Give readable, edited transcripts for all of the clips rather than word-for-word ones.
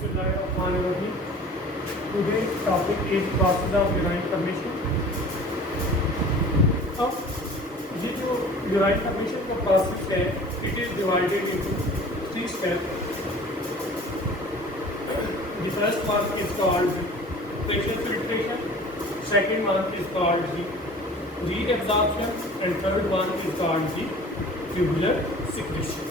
Bismillahirrahmanirrahim. Today's topic is process of urine formation. अब ये जो urine formation का process है, it is divided into 3 steps. The first one is called pressure filtration. Second one is called the reabsorption, and third one is called the tubular secretion.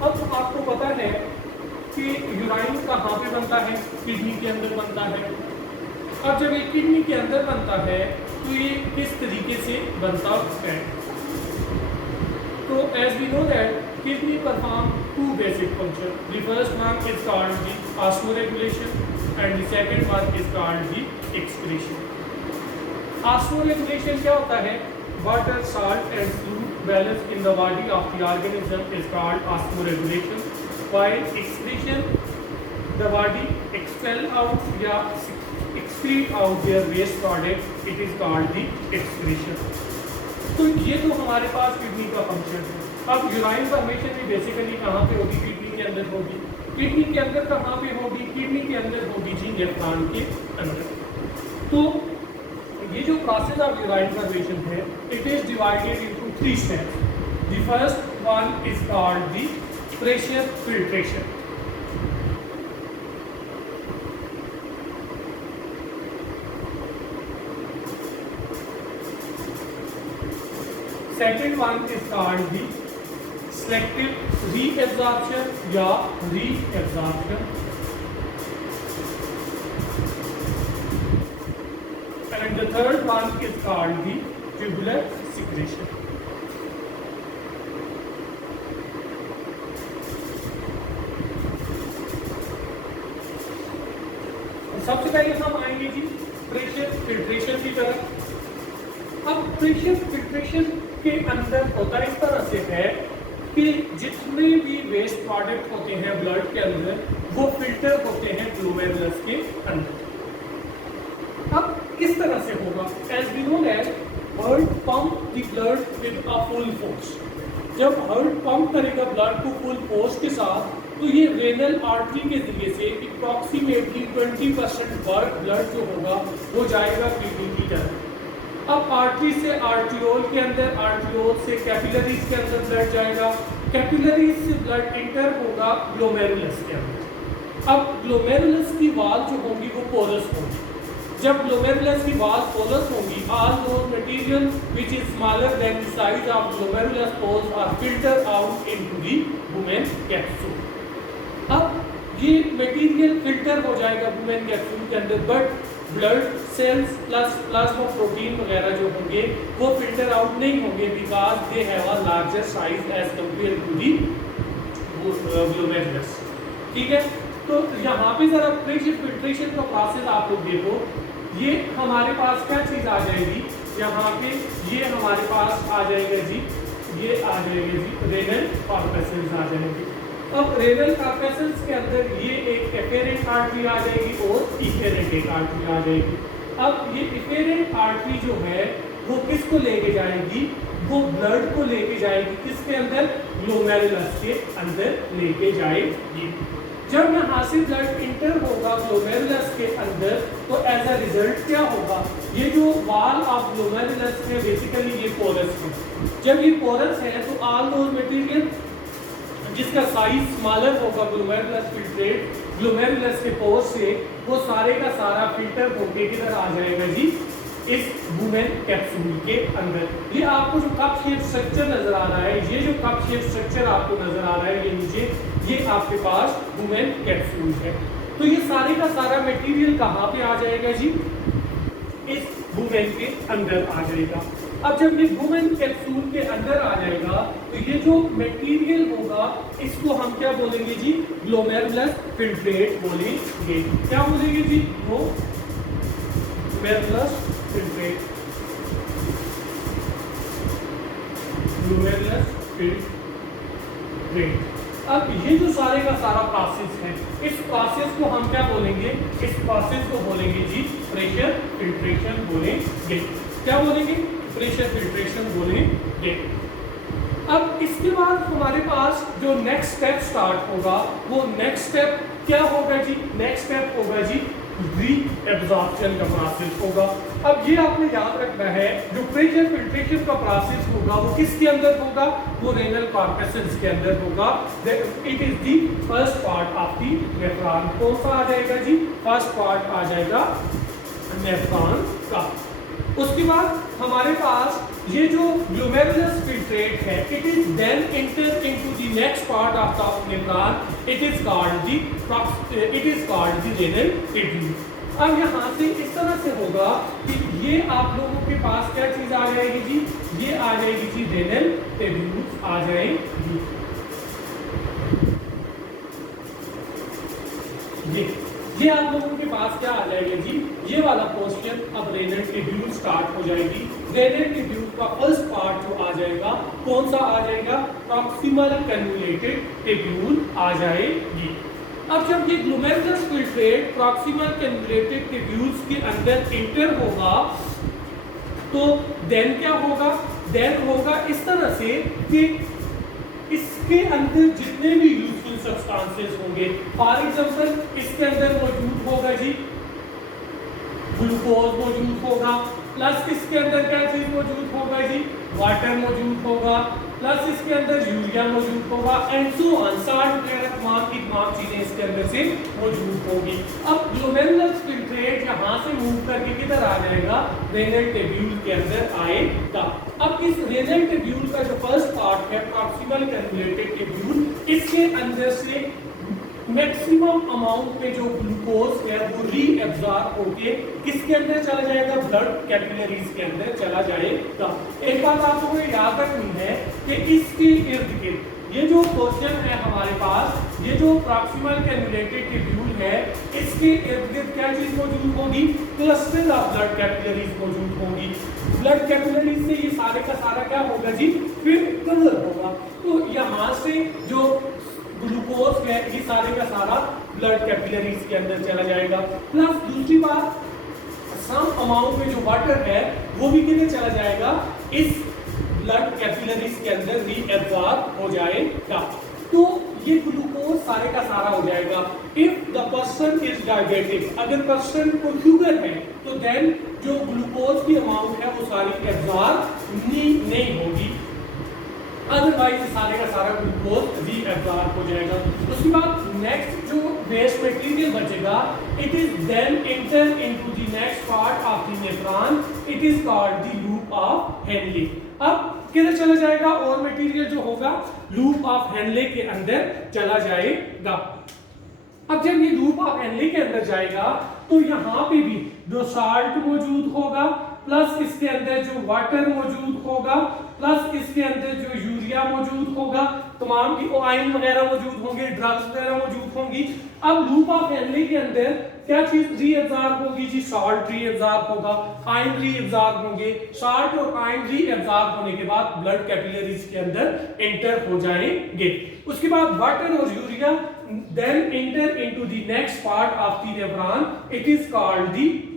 अब आपको पता है कि यूराइन कहाँ पे बनता है, किडनी के अंदर बनता है। अब जब ये किडनी के अंदर बनता है तो ये किस तरीके से बनता है? तो as we know that kidney perform 2 basic functions. The first one is called the osmoregulation and the second one is called the excretion. Osmoregulation क्या होता है? Water, salt and fluid balance in the body of the organism is called osmoregulation. While excretion, the body expel out या excrete out their waste product, it is called the excretion. तो ये तो हमारे पास kidney का function है। अब urine formation भी basically कहाँ पे होगी? किडनी के अंदर होगी। किडनी के अंदर कहाँ पे होगी? किडनी के अंदर होगी जी नेफ्रॉन के अंदर। तो ये जो प्रोसेस ऑफ यूराइन फॉर्मेशन है, it is divided into 3 steps. The first one is called the pressure filtration. Second one is called the selective reabsorption या reabsorption. And the third one is called the tubular secretion. सबसे पहले हम आएंगे जी pressure filtration की तरफ. अब pressure filtration के अंदर होता इस तरह से है कि जितने भी वेस्ट प्रोडक्ट होते हैं ब्लड के अंदर वो फिल्टर होते हैं ग्लोमेरुलस के अंदर. अब किस तरह से होगा? As we know that heart pump the blood with a full force. जब हार्ट पंप करेगा ब्लड को फुल फोर्स के साथ, तो ये रेनल आर्टरी के जरिए से अप्रॉक्सीमेटली 20% वर्क ब्लड जो होगा वो जाएगा किडनी की तरफ. अब आर्टरी से आर्टियोल के अंदर, आर्टियोल से कैपिलरीज के अंदर ब्लड जाएगा, कैपिलरीज से ब्लड इंटर होगा ग्लोमेरुलस के अंदर. अब ग्लोमेरुलस की वाल जो होगी वो पोरस होगी. जब ग्लोमेरुलस की वाल पोरस होगी, all those material which is smaller than the size of glomerulus pores are filter out into the Bowman capsule. अब ये मटेरियल फिल्टर हो जाएगा वुमेन कैप्सूल के अंदर, but blood cells plus plasma protein वगैरह जो होंगे वो फिल्टर आउट नहीं होंगे because they have a larger size as compare to the glomerulus. ठीक है, तो यहाँ पे जरा प्रेशर फिल्ट्रेशन का प्रोसेस आप लोग देखो. ये हमारे पास क्या चीज़ आ जाएगी? यहाँ पे ये हमारे पास आ जाएगा जी, ये आ जाएगा जी रेनल कॉर्पसेल्स आ जाएंगे. अब रेनल कॉर्पसेल्स के अंदर ये एक एफेरेंट आर्टरी आ जाएगी और इफेरेंट एक आर्टरी आ जाएगी. अब ये इफेरेंट आर्टरी जो है वो किसको लेके जाएगी? वो ब्लड को लेके जाएगी किसके अंदर? ग्लोमेरुलस के अंदर लेके जाएगी. जब यहाँ से ब्लड इंटर होगा ग्लोमेरुलस के अंदर, तो एज अ रिजल्ट क्या होगा? ये जो वाल ऑफ ग्लोमेरुलस है बेसिकली ये पोरस है. जब ये पोरस है तो ऑल दोज मटेरियल जिसका साइज स्मॉलर होगा ग्लोमेरुलस फिल्ट्रेट ग्लोमेरुलस के पोर्स से, वो सारे का सारा फिल्टर होके किधर आ जाएगा जी? इस वुमेन कैप्सूल के अंदर. ये आपको जो कप शेप स्ट्रक्चर नजर आ रहा है, ये जो कप शेप स्ट्रक्चर आपको नजर आ रहा है ये नीचे, ये आपके पास वुमेन कैप्सूल है. तो ये सारे का सारा मटेरियल कहाँ पे आ जाएगा जी? इस वुमेन के अंदर आ जाएगा. अब जब ये वुमेन कैप्सूल के अंदर आ जाएगा तो ये जो मटेरियल होगा इसको हम क्या बोलेंगे जी? ग्लोमेरुलस फिल्ट्रेट बोलेंगे. क्या बोलेंगे जी? वो ग्लोमेरुलस फिल्ट्रेट, ग्लोमेरुलस फिल्ट्रेट. अब ये जो सारे का सारा प्रोसेस है, इस प्रोसेस को हम क्या बोलेंगे? इस प्रोसेस को बोलेंगे जी प्रेशर फिल्ट्रेशन बोलेंगे. क्या बोलेंगे? प्रेशर फिल्ट्रेशन बोलेंगे. अब इसके बाद हमारे पास जो नेक्स्ट स्टेप स्टार्ट होगा वो नेक्स्ट स्टेप क्या होगा जी? नेक्स्ट स्टेप होगा जी रीएब्जॉर्प्शन का प्रोसेस होगा। अब ये आपने याद रखना है, जो प्रेशर फिल्ट्रेशन का प्रोसेस होगा वो किसके अंदर होगा? वो रेनल कॉर्पसेंस के अंदर होगा। It is the first part of the nephron. कौन सा आ जाएगा जी? फर्स्ट पार्ट आ जाएगा नेफ्रॉन का। उसके बाद हमारे पास ये जो ग्लोमेरुलस फिल्ट्रेट है, it is then enter into the next part of the nephron. It is called the renal tubule. अब यहाँ से इस तरह से होगा कि ये आप लोगों के पास क्या चीज आ जाएगी जी? ये आ जाएगी जी रेनल ट्यूब्यूल आ जाएगी। ये आप लोगों के पास क्या आ जाएगा जी? ये वाला पोर्शन अब रेनल ट्यूब्यूल स्टार्ट हो जाएगी। रेनल ट्यूब्यूल का फर्स्ट पार्ट जो आ जाएगा कौन सा आ जाएगा? प्रॉक्सिमल कन्वोल्यूटेड ट्यूब्यूल आ जाएगी। अब जब ये glomerulus filtrate proximal convoluted tubules के अंदर इंटर होगा तो देन क्या होगा? देन होगा इस तरह से कि इसके अंदर जितने भी यूजफुल सब्सटेंसेस होंगे, फॉर एग्जांपल इसके अंदर मौजूद होगा जी ग्लूकोज मौजूद होगा, प्लस इसके अंदर क्या चीज मौजूद होगा जी? वाटर मौजूद होगा, प्लस इसके अंदर यूरिया मौजूद होगा एंड सो ऑन। साल्ट वगैरह तमाम की तमाम चीजें इसके अंदर से मौजूद होगी। अब ग्लोमेरुलस फिल्ट्रेट यहाँ से मूव करके किधर आ जाएगा? रेनल ट्यूब्यूल के अंदर आएगा। अब इस रेनल ट्यूब्यूल का जो फर्स्ट पार्ट है प्रॉक्सिमल कन्वोल्यूटेड ट्यूब्यूल, इसके अंदर से मैक्सिमम अमाउंट में जो ग्लूकोज है वो रीएब्सॉर्ब होके किसके अंदर चला जाएगा? ब्लड कैपिलरीज के अंदर चला जाएगा। एक बात आप लोगों को याद रखनी है कि इसके इर्द गिर्द ये जो पोर्शन है हमारे पास, ये जो प्रॉक्सिमल कन्वोल्यूटेड ट्यूब्यूल है, इसके इर्द गिर्द क्या चीज मौजूद होगी? क्लस्टर ऑफ ब्लड कैपिलरीज मौजूद होगी। ब्लड कैपिलरीज से ये सारे का सारा क्या होगा जी? फिर कवर होगा। तो यहाँ से जो ग्लूकोज है ये सारे का सारा ब्लड कैपिलरीज के अंदर चला जाएगा। प्लस दूसरी बात, सम अमाउंट में जो वाटर है वो भी किधर चला जाएगा? इस ब्लड कैपिलरीज के अंदर रीएब्सॉर्ब हो जाएगा। तो ये ग्लूकोज सारे का सारा हो जाएगा। If the person is diabetic, अगर पर्सन को शुगर है तो देन जो ग्लूकोज की अमाउंट है वो सारी एब्सॉर्ब नहीं होगी, अदरवाइज सारे का सारा ग्लूकोज रीएब्सॉर्ब हो जाएगा। उसके बाद नेक्स्ट जो वेस्ट मटेरियल बचेगा, it is then enter into the next part of the nephron. It is called the loop of Henle. अब किधर चला जाएगा? और मटेरियल जो होगा लूप ऑफ हेनले के अंदर चला जाएगा। अब जब ये लूप ऑफ हेनले के अंदर जाएगा तो यहाँ पे भी जो साल्ट मौजूद होगा, प्लस इसके अंदर जो वाटर मौजूद होगा, प्लस इसके अंदर जो यूरिया मौजूद होगा, तमाम की आयन वगैरह मौजूद होंगे, ड्रग्स वगैरह मौजूद होंगी। अब लूप ऑफ हेनले के अंदर क्या चीज रीएब्सॉर्ब होगी जी? साल्ट रीएब्सॉर्ब होगा, आयन रीएब्सॉर्ब होंगे। साल्ट और आयन रीएब्सॉर्ब होने के बाद ब्लड कैपिलरीज के अंदर एंटर हो जाएंगे। उसके बाद वाटर और urea then enter into the next part of the nephron. It is called the,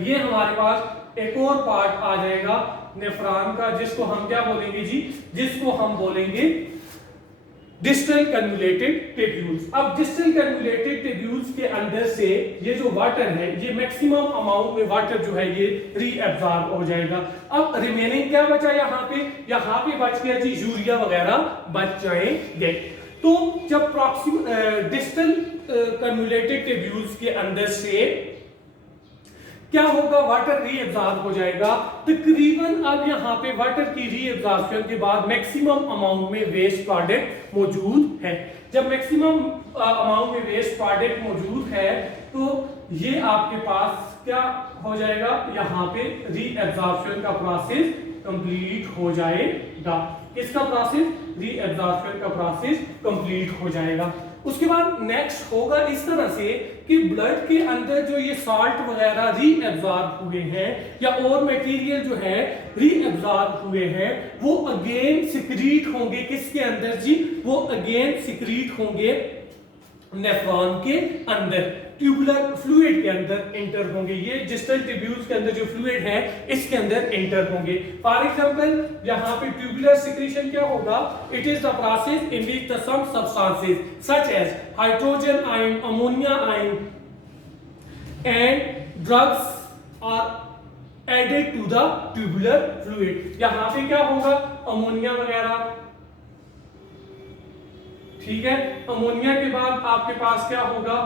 ये हमारे पास एक और पार्ट आ जाएगा नेफ्रॉन का, जिसको हम क्या बोलेंगे जी? जिसको हम बोलेंगे डिस्टल कन्वोल्यूटेड ट्यूब्यूल्स। अब डिस्टल कन्वोल्यूटेड ट्यूब्यूल्स के अंदर से ये जो वाटर है, ये मैक्सिमम अमाउंट में वाटर जो है ये रीएब्सॉर्ब हो जाएगा। अब रिमेनिंग क्या बचा यहाँ पे? यहाँ पे बच गया जी यूरिया वगैरह बच जाएंगे। तो जब डिस्टल कन्वोल्यूटेड ट्यूब्यूल्स के अंदर से क्या होगा? वाटर रीएब्सॉर्ब हो जाएगा तकरीबन। अब यहाँ पे वाटर की रीएब्सॉर्प्शन के बाद मैक्सिमम अमाउंट में वेस्ट प्रोडक्ट मौजूद है। जब मैक्सिमम अमाउंट में वेस्ट प्रोडक्ट मौजूद है तो ये आपके पास क्या हो जाएगा? यहाँ पे रीएब्सॉर्प्शन का प्रोसेस कंप्लीट हो जाएगा। इसका प्रोसेस रीएब्सॉर्प्शन का प्रोसेस कंप्लीट हो जाएगा। उसके बाद नेक्स्ट होगा इस तरह से कि ब्लड के अंदर जो ये साल्ट वगैरह रीएब्सॉर्ब हुए हैं या और मटेरियल जो है रीएब्सॉर्ब हुए हैं, वो अगेन सिक्रीट होंगे किसके अंदर जी? वो अगेन सिक्रीट होंगे नेफ्रॉन के अंदर, ट्यूबुलर फ्लूइड के अंदर एंटर होंगे। ये डिस्टल ट्यूब्यूल्स के अंदर जो फ्लूइड है इसके अंदर एंटर होंगे। फॉर एग्जांपल यहाँ पे ट्यूबुलर सिक्रीशन क्या होगा? It is the process in which the some substances such as hydrogen ion, ammonia ion and drugs are added to the tubular fluid. यहाँ पे क्या होगा? अमोनिया वगैरह, ठीक है। अमोनिया के बाद आपके पास क्या होगा?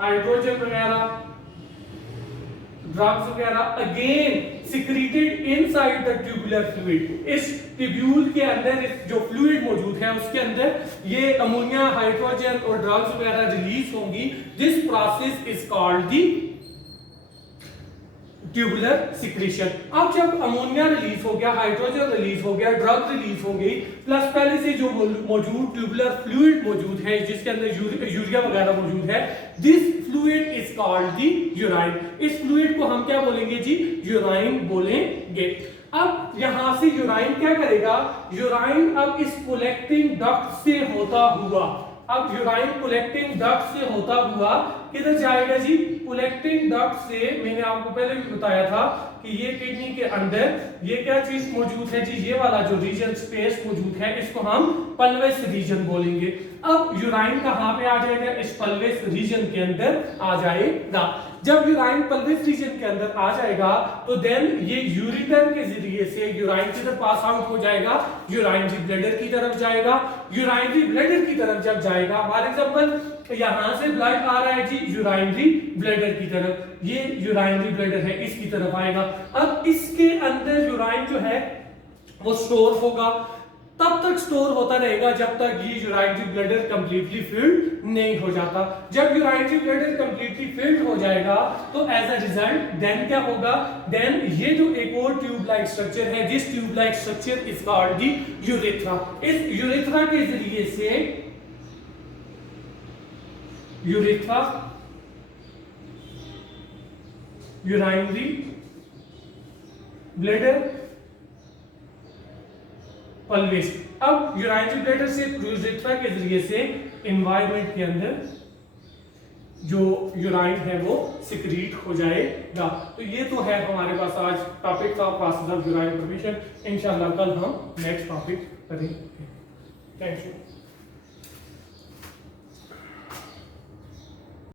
हाइड्रोजन वगैरह, ड्रग्स वगैरह, again secreted inside the tubular fluid. इस ट्यूब्यूल के अंदर जो फ्लूइड मौजूद है उसके अंदर ये अमोनिया, हाइड्रोजन और ड्रग्स वगैरह रिलीज होंगी। This process is called the tubular secretion. अब जब अमोनिया रिलीज हो गया, हाइड्रोजन रिलीज हो गया, ड्रग रिलीज हो गई, प्लस पहले से जो मौजूद ट्यूबुलर फ्लूइड मौजूद है जिसके अंदर यूरिया वगैरह मौजूद है, this fluid is called the urine. इस फ्लूइड को हम क्या बोलेंगे जी? यूराइन बोलेंगे। अब यहां से यूराइन क्या करेगा? यूराइन अब इस कलेक्टिंग डक्ट से होता हुआ, अब यूराइन कलेक्टिंग डक्ट से होता हुआ किधर जाएगा जी? कलेक्टिंग डक्ट से, मैंने आपको पहले भी बताया था कि ये किडनी के अंदर ये क्या चीज मौजूद है जी? ये वाला जो रीजन स्पेस मौजूद है इसको हम पल्वेस रीजन बोलेंगे। अब यूराइन कहां पे आ जाएगा? इस पल्वेस रीजन के अंदर आ जाएगा। जब यूराइन पल्वेस रीजन के अंदर आ जाएगा तो देन ये यूरिटर के जरिए से यूराइन किधर पास आउट हो जाएगा? यूराइनरी ब्लैडर की तरफ जाएगा। यूराइनरी ब्लैडर की तरफ जब जाएगा, फॉर एग्जांपल यहां से ब्लड आ रहा है जी यूराइनरी ब्लैडर की तरफ, ये यूराइनरी ब्लैडर है, इसकी तरफ आएगा। अब इसके अंदर यूराइन जो है वो स्टोर होगा, तब तक स्टोर होता रहेगा जब तक ये यूराइनरी ब्लैडर कंप्लीटली फिल्ड नहीं हो जाता। जब यूराइनरी ब्लैडर कंप्लीटली फिल्ड हो जाएगा तो एज अ रिजल्ट देन क्या होगा? देन ये जो एक और ट्यूब लाइक स्ट्रक्चर है, this tube like structure is called the urethra. इस यूरेथ्रा के जरिए से यूरेथ्रा, यूराइनरी ब्लैडर, पल्वेस। अब यूराइनरी ब्लैडर से यूरेथ्रा के जरिए से एनवायरनमेंट के अंदर जो यूराइन है वो सिक्रीट हो जाएगा। तो ये तो है हमारे पास आज टॉपिक का प्रोसेस ऑफ यूराइन फॉर्मेशन। इंशाल्लाह कल हम नेक्स्ट टॉपिक करेंगे। Thank you.